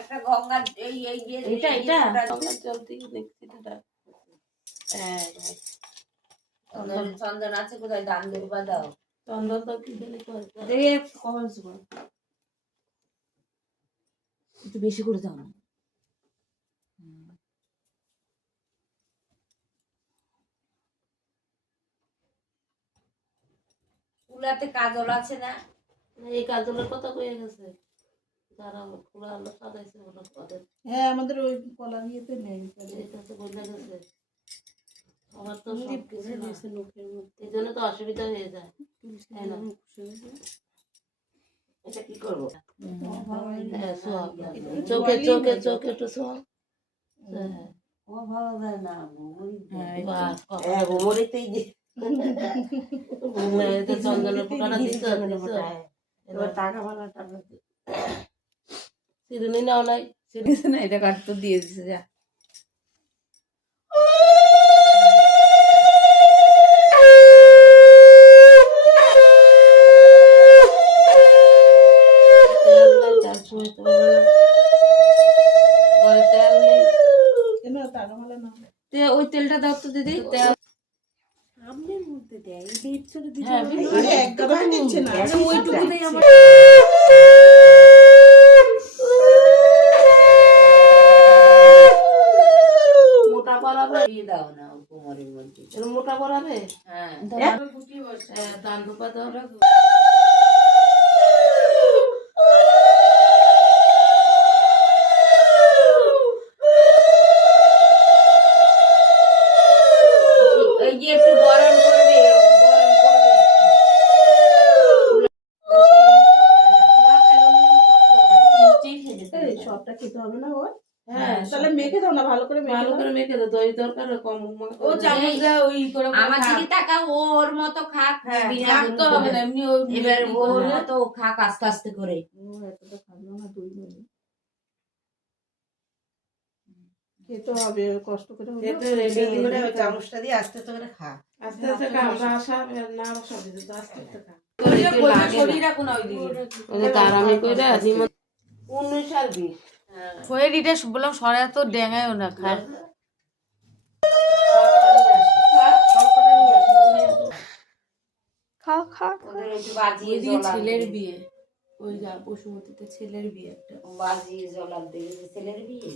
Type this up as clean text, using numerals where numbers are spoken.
একটা গঙ্গার এটা গঙ্গার জল থেকে দেখছি এটা। চন্দন আছে কোথায়? দান দেবে বা দাও। চন্দন তো কি দিলে একটু বেশি করে দাও না। চুলাতে কাজল আছে না? এই কাজলের কথা কয়ে গেছে যারা খোলা আলো সাজাইছে ওরা ওদের। হ্যাঁ আমাদের ওই কলা নিয়েতে নেই, এটা তো বলে গেছে আমার তো সব কিছু এই জন্য তো অসুবিধা হয়ে যায়। এটা কি করবো? চোখে চোখে চোখে একটু শোয়া। ভালো যায় না চন্দনের ফোটাটা দিতে টাকা ভালো টাকা চিরুনি নাও নাই না, এটা কাটতে দিয়ে দিছে যা। ওই তেলটা দাও তো দিদি। সামনের মধ্যে দেয় এই ছোট একদম দিচ্ছে না, ওইটুকুতেই আমার মোটা করাবে। দিয়ে দাও না কোমরের মধ্যে। মোটা করাবে। হ্যাঁ দান রূপা দাও। এই যে একটু গরম করবে, গরম করবে। সবটা খেতে হবে না ওর। হ্যাঁ তাহলে মেখে দাও না, ভালো করে ভালো করে মেখে দাও। দই দরকার কম ও চামচ দাও ওই করে। আমার দিকে তাকা, ওর মতো খাক। তো হবে না এমনি এবার ওর মতো খাক আস্তে আস্তে করে। এতটা খাবো না, দুই মিনিট খেতে হবে, কষ্ট করে চামচটা দিয়ে আস্তে আস্তে করে খা। আস্তে আস্তে খা। আমরা আসা না আসা দিতে আস্তে আস্তে খা। তার আমি কইরা 19 আর 20 এটা বললাম সরে তো ডেঙ্গায়ও না খায়। খাও খাও। ছেলের বিয়ে, ওই যা বসুমতীতে ছেলের বিয়ে একটা বাজিয়ে জ্বলার দেখে ছেলের বিয়ে।